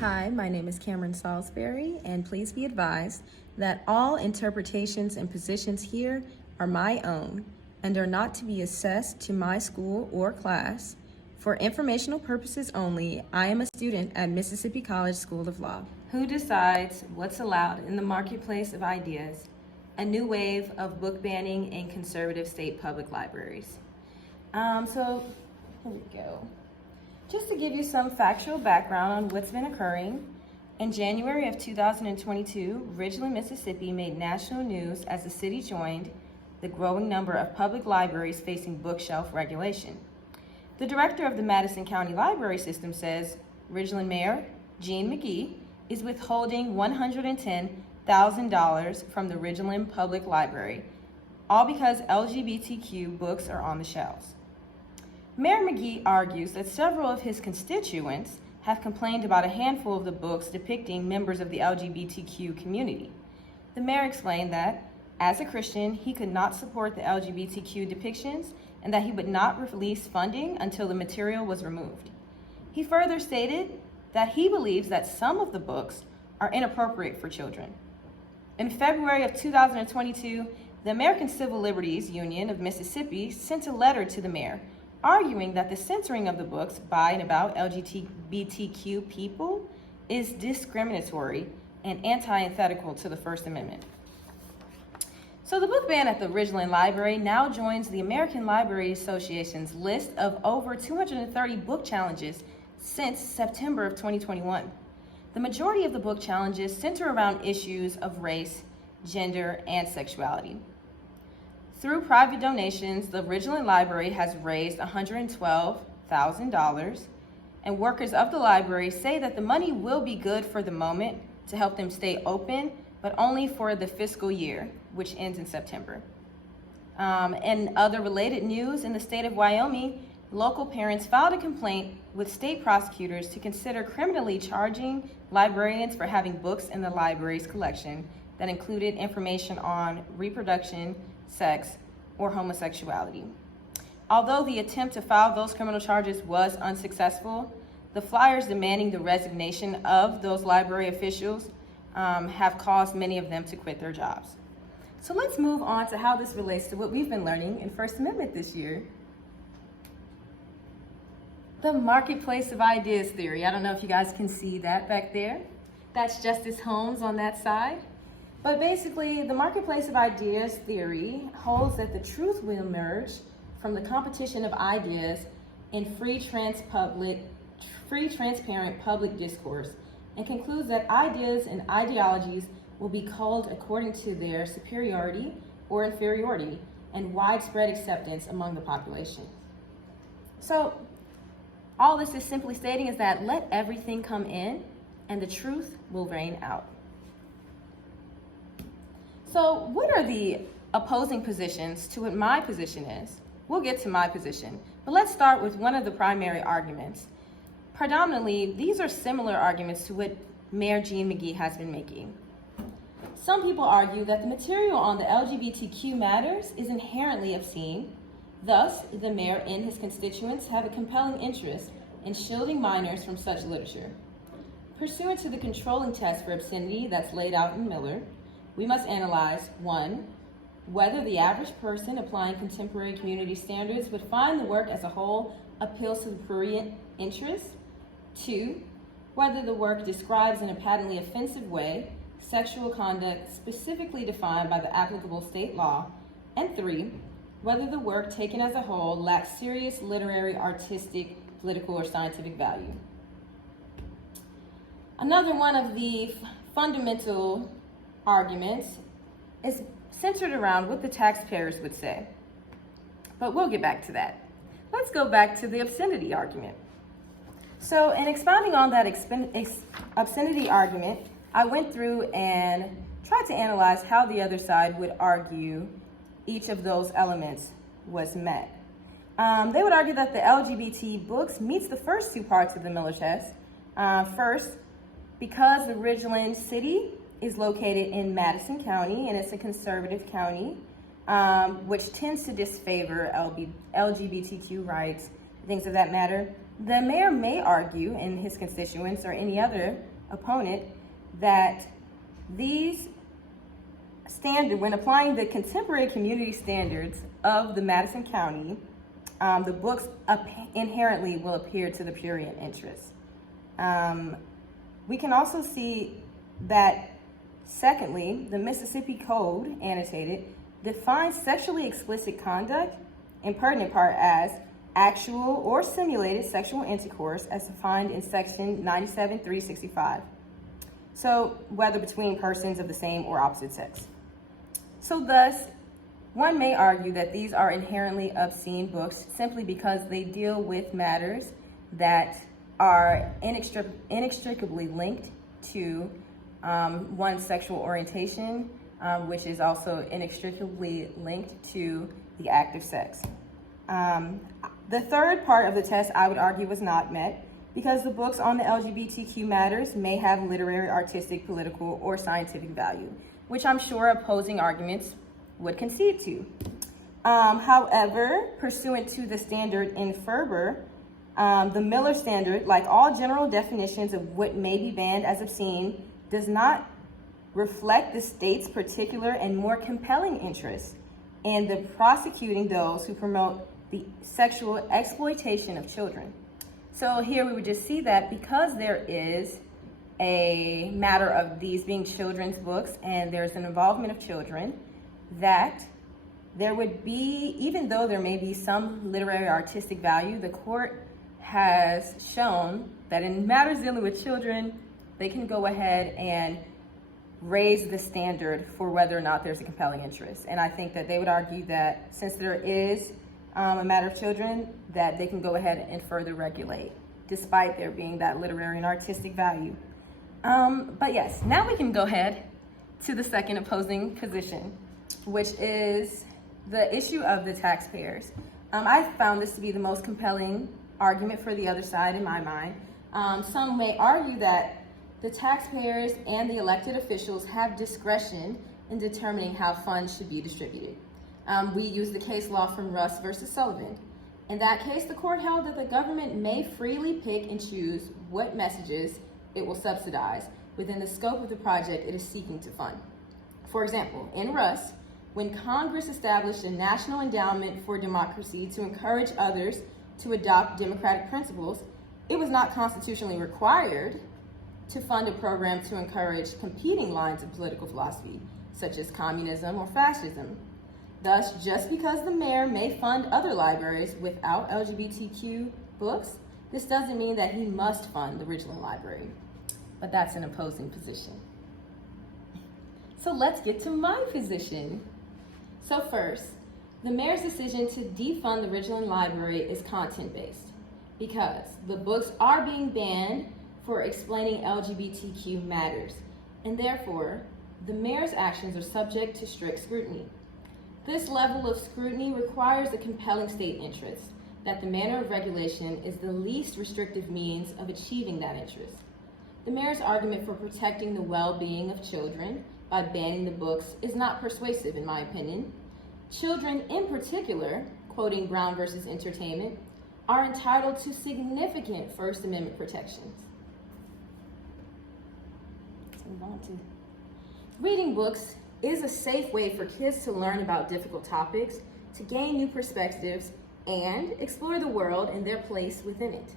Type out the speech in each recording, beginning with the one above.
Hi, my name is Cameron Salisbury, and please be advised that all interpretations and positions here are my own and are not to be assessed to my school or class. For informational purposes only, I am a student at Mississippi College School of Law. Who decides what's allowed in the marketplace of ideas? A new wave of book banning in conservative state public libraries. Here we go. Just to give you some factual background on what's been occurring, in January of 2022, Ridgeland, Mississippi made national news as the city joined the growing number of public libraries facing bookshelf regulation. The director of the Madison County Library System says Ridgeland Mayor Gene McGee is withholding $110,000 from the Ridgeland Public Library, all because LGBTQ books are on the shelves. Mayor McGee argues that several of his constituents have complained about a handful of the books depicting members of the LGBTQ community. The mayor explained that, as a Christian, he could not support the LGBTQ depictions and that he would not release funding until the material was removed. He further stated that he believes that some of the books are inappropriate for children. In February of 2022, the American Civil Liberties Union of Mississippi sent a letter to the mayor arguing that the censoring of the books by and about LGBTQ people is discriminatory and antithetical to the First Amendment. So the book ban at the Ridgeland Library now joins the American Library Association's list of over 230 book challenges since September of 2021. The majority of the book challenges center around issues of race, gender, and sexuality. Through private donations, the Ridgeland Library has raised $112,000, and workers of the library say that the money will be good for the moment to help them stay open, but only for the fiscal year, which ends in September. And other related news, in the state of Wyoming, local parents filed a complaint with state prosecutors to consider criminally charging librarians for having books in the library's collection that included information on reproduction, sex, or homosexuality. Although the attempt to file those criminal charges was unsuccessful, the flyers demanding the resignation of those library officials have caused many of them to quit their jobs. So let's move on to how this relates to what we've been learning in First Amendment this year. The marketplace of ideas theory. I don't know if you guys can see that back there. That's Justice Holmes on that side. But basically, the marketplace of ideas theory holds that the truth will emerge from the competition of ideas in free, transparent public discourse, and concludes that ideas and ideologies will be culled according to their superiority or inferiority and widespread acceptance among the population. So, all this is simply stating is that let everything come in and the truth will reign out. So what are the opposing positions to what my position is? We'll get to my position, but let's start with one of the primary arguments. Predominantly, these are similar arguments to what Mayor Gene McGee has been making. Some people argue that the material on the LGBTQ matters is inherently obscene. Thus, the mayor and his constituents have a compelling interest in shielding minors from such literature. Pursuant to the controlling test for obscenity that's laid out in Miller, we must analyze, 1, whether the average person applying contemporary community standards would find the work as a whole appeals to the prurient interest. 2, whether the work describes in a patently offensive way sexual conduct specifically defined by the applicable state law. And 3, whether the work taken as a whole lacks serious literary, artistic, political, or scientific value. Another one of the fundamental arguments is centered around what the taxpayers would say. But we'll get back to that. Let's go back to the obscenity argument. So in expounding on that obscenity argument, I went through and tried to analyze how the other side would argue each of those elements was met. They would argue that the LGBT books meets the first two parts of the Miller test. First, because the Ridgeland city is located in Madison County and it's a conservative county, which tends to disfavor LGBTQ rights, things of that matter. The mayor may argue, and his constituents or any other opponent, that these when applying the contemporary community standards of the Madison County, the books inherently will appear to the prurient interest. We can also see that, secondly, the Mississippi Code, annotated, defines sexually explicit conduct in pertinent part as actual or simulated sexual intercourse as defined in section 97.365. So, whether between persons of the same or opposite sex. So thus, one may argue that these are inherently obscene books simply because they deal with matters that are inextricably linked to one's sexual orientation, which is also inextricably linked to the act of sex. The third part of the test, I would argue, was not met because the books on the LGBTQ matters may have literary, artistic, political, or scientific value, which I'm sure opposing arguments would concede to. However, pursuant to the standard in Ferber, the Miller standard, like all general definitions of what may be banned as obscene, does not reflect the state's particular and more compelling interest in the prosecuting those who promote the sexual exploitation of children. So here we would just see that because there is a matter of these being children's books and there's an involvement of children, that there would be, even though there may be some literary artistic value, the court has shown that in matters dealing with children, they can go ahead and raise the standard for whether or not there's a compelling interest. And I think that they would argue that since there is a matter of children, that they can go ahead and further regulate, despite there being that literary and artistic value. But yes, now we can go ahead to the second opposing position, which is the issue of the taxpayers. I found this to be the most compelling argument for the other side in my mind. Some may argue that the taxpayers and the elected officials have discretion in determining how funds should be distributed. We use the case law from Russ versus Sullivan. In that case, the court held that the government may freely pick and choose what messages it will subsidize within the scope of the project it is seeking to fund. For example, in Russ, when Congress established a National Endowment for Democracy to encourage others to adopt democratic principles, it was not constitutionally required to fund a program to encourage competing lines of political philosophy, such as communism or fascism. Thus, just because the mayor may fund other libraries without LGBTQ books, this doesn't mean that he must fund the Ridgeland Library. But that's an opposing position. So let's get to my position. So first, the mayor's decision to defund the Ridgeland Library is content-based because the books are being banned for explaining LGBTQ matters, and therefore, the mayor's actions are subject to strict scrutiny. This level of scrutiny requires a compelling state interest, that the manner of regulation is the least restrictive means of achieving that interest. The mayor's argument for protecting the well-being of children by banning the books is not persuasive, in my opinion. Children in particular, quoting Brown versus Entertainment, are entitled to significant First Amendment protections. Let's move on to reading books is a safe way for kids to learn about difficult topics, to gain new perspectives, and explore the world and their place within it.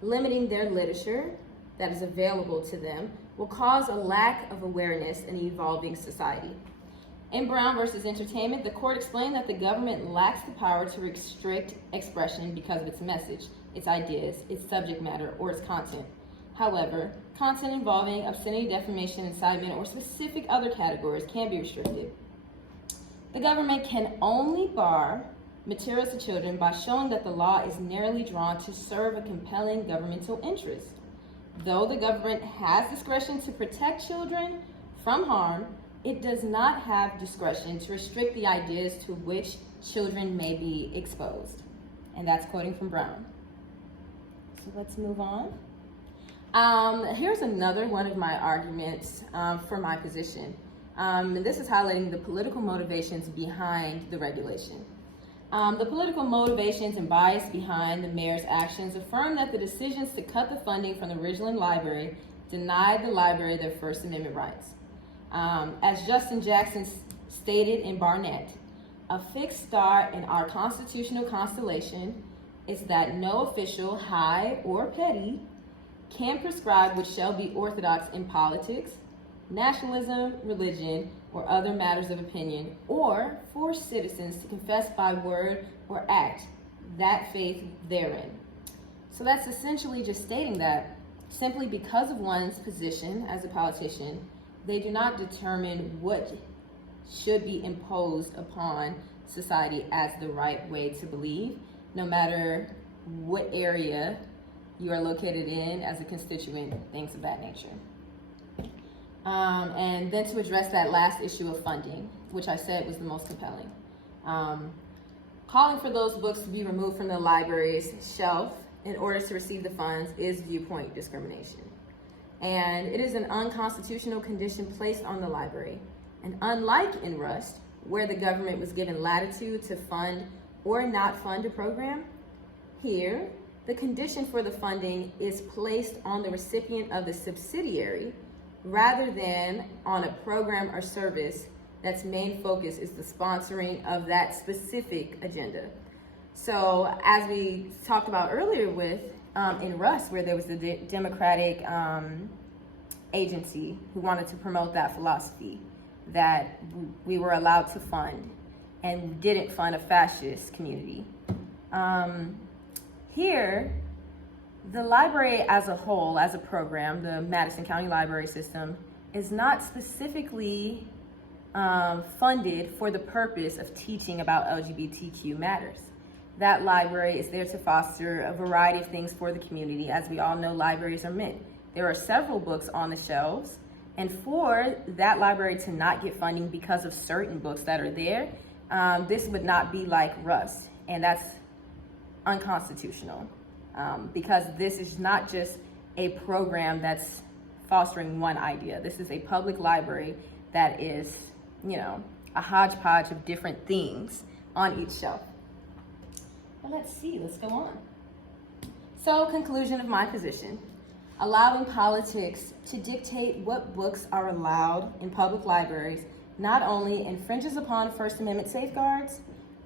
Limiting their literature that is available to them will cause a lack of awareness in an evolving society. In Brown versus Entertainment, the court explained that the government lacks the power to restrict expression because of its message, its ideas, its subject matter, or its content. However, content involving obscenity, defamation, incitement, or specific other categories can be restricted. The government can only bar materials to children by showing that the law is narrowly drawn to serve a compelling governmental interest. Though the government has discretion to protect children from harm, it does not have discretion to restrict the ideas to which children may be exposed. And that's quoting from Brown. So let's move on. Here's another one of my arguments for my position. And this is highlighting the political motivations behind the regulation. The political motivations and bias behind the mayor's actions affirm that the decisions to cut the funding from the Ridgeland Library denied the library their First Amendment rights. As Justin Jackson stated in Barnett, a fixed star in our constitutional constellation is that no official, high or petty, can prescribe what shall be orthodox in politics, nationalism, religion, or other matters of opinion, or force citizens to confess by word or act that faith therein. So that's essentially just stating that simply because of one's position as a politician, they do not determine what should be imposed upon society as the right way to believe, no matter what area you are located in as a constituent, things of that nature. And then to address that last issue of funding, which I said was the most compelling. Calling for those books to be removed from the library's shelf in order to receive the funds is viewpoint discrimination. And it is an unconstitutional condition placed on the library. And unlike in Rust, where the government was given latitude to fund or not fund a program, here, the condition for the funding is placed on the recipient of the subsidiary rather than on a program or service that's main focus is the sponsoring of that specific agenda. So as we talked about earlier with in Rust, where there was the Democratic agency who wanted to promote that philosophy, that we were allowed to fund and didn't fund a fascist community. Here, the library as a whole, as a program, the Madison County Library System, is not specifically funded for the purpose of teaching about LGBTQ matters. That library is there to foster a variety of things for the community. As we all know, libraries are meant. There are several books on the shelves, and for that library to not get funding because of certain books that are there, this would not be like Rust, and that's unconstitutional. Because this is not just a program that's fostering one idea. This is a public library that is, a hodgepodge of different things on each shelf. But let's go on. So, conclusion of my position. Allowing politics to dictate what books are allowed in public libraries not only infringes upon First Amendment safeguards,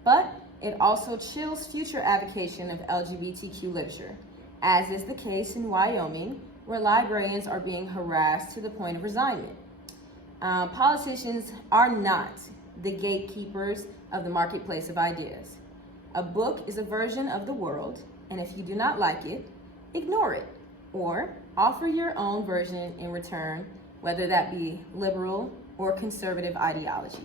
but it also chills future advocacy of LGBTQ literature, as is the case in Wyoming, where librarians are being harassed to the point of resignment. Politicians are not the gatekeepers of the marketplace of ideas. A book is a version of the world, and if you do not like it, ignore it, or offer your own version in return, whether that be liberal or conservative ideology.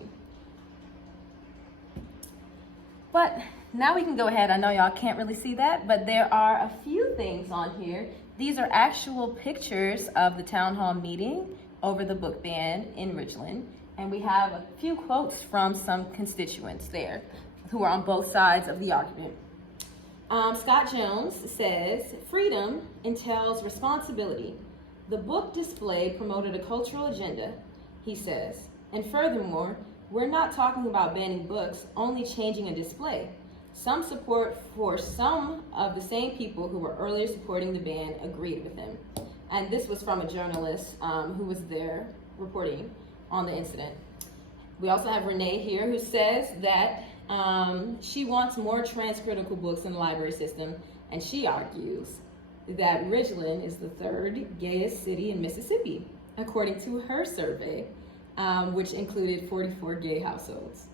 But now we can go ahead. I know y'all can't really see that, but there are a few things on here. These are actual pictures of the town hall meeting over the book ban in Ridgeland. And we have a few quotes from some constituents there who are on both sides of the argument. Scott Jones says, freedom entails responsibility. The book display promoted a cultural agenda, he says. And furthermore, we're not talking about banning books, only changing a display. Some support for some of the same people who were earlier supporting the ban agreed with him. And this was from a journalist who was there reporting on the incident. We also have Renee here who says that she wants more transcritical books in the library system, and she argues that Ridgeland is the third gayest city in Mississippi, according to her survey, which included 44 gay households.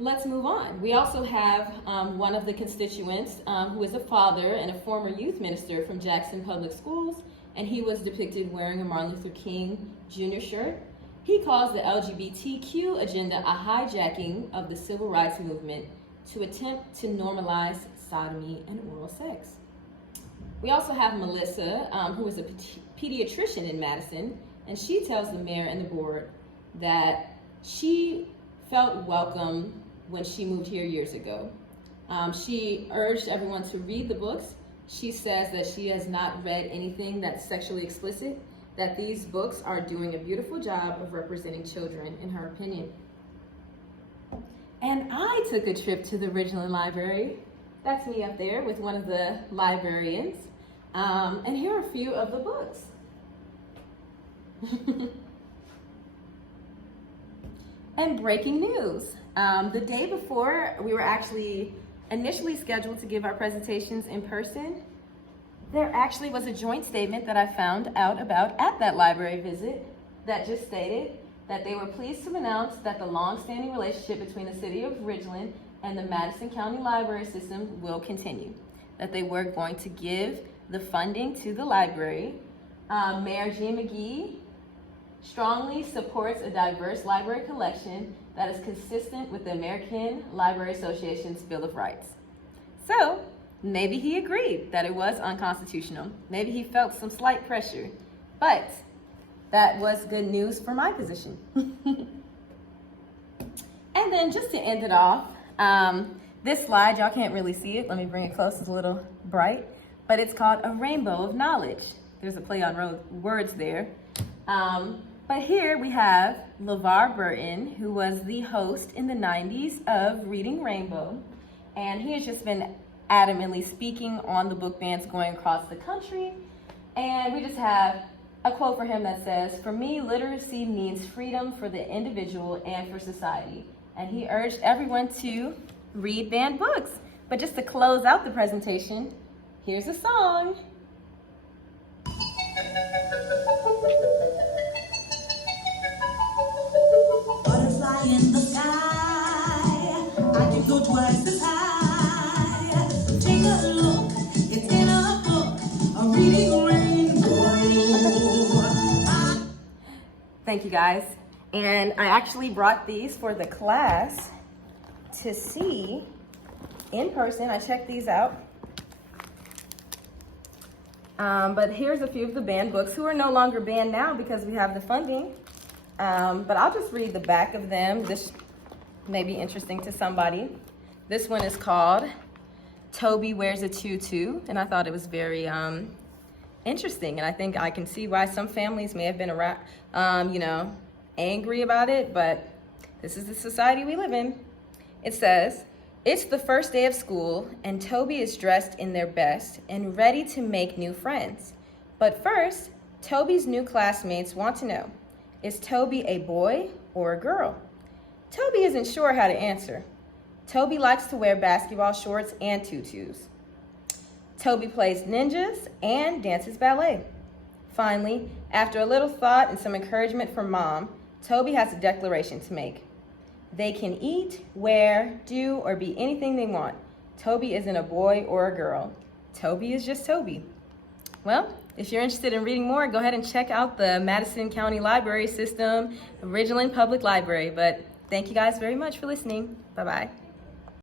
Let's move on. We also have one of the constituents who is a father and a former youth minister from Jackson Public Schools, and he was depicted wearing a Martin Luther King Jr. shirt. He calls the LGBTQ agenda a hijacking of the civil rights movement to attempt to normalize sodomy and oral sex. We also have Melissa, who is a pediatrician in Madison, and she tells the mayor and the board that she felt welcome when she moved here years ago. She urged everyone to read the books. She says that she has not read anything that's sexually explicit, that these books are doing a beautiful job of representing children, in her opinion. And I took a trip to the Ridgeland Library. That's me up there with one of the librarians. And here are a few of the books. And breaking news. The day before we were actually initially scheduled to give our presentations in person, there actually was a joint statement that I found out about at that library visit that just stated that they were pleased to announce that the long-standing relationship between the city of Ridgeland and the Madison County Library System will continue. That they were going to give the funding to the library. Mayor Jean McGee strongly supports a diverse library collection that is consistent with the American Library Association's Bill of Rights. So, maybe he agreed that it was unconstitutional. Maybe he felt some slight pressure, but that was good news for my position. And then just to end it off, this slide, y'all can't really see it. Let me bring it close, it's a little bright, but it's called A Rainbow of Knowledge. There's a play on words there. But here we have LeVar Burton, who was the host in the 90s of Reading Rainbow. And he has just been adamantly speaking on the book bans going across the country. And we just have a quote for him that says, "For me, literacy means freedom for the individual and for society." And he urged everyone to read banned books. But just to close out the presentation, here's a song. Butterfly in the sky, I can go twice as high. Take a look, it's in a book, a reading rainbow. Thank you guys. And I actually brought these for the class to see in person. I checked these out. But here's a few of the banned books who are no longer banned now because we have the funding. But I'll just read the back of them. This may be interesting to somebody. This one is called Toby Wears a Tutu, and I thought it was very interesting. And I think I can see why some families may have been around, angry about it, but this is the society we live in. It says, "It's the first day of school, and Toby is dressed in their best and ready to make new friends. But first, Toby's new classmates want to know, is Toby a boy or a girl? Toby isn't sure how to answer. Toby likes to wear basketball shorts and tutus. Toby plays ninjas and dances ballet. Finally, after a little thought and some encouragement from Mom, Toby has a declaration to make. They can eat, wear, do, or be anything they want. Toby isn't a boy or a girl. Toby is just Toby." Well, if you're interested in reading more, go ahead and check out the Madison County Library System, Ridgeland Public Library. But thank you guys very much for listening. Bye-bye.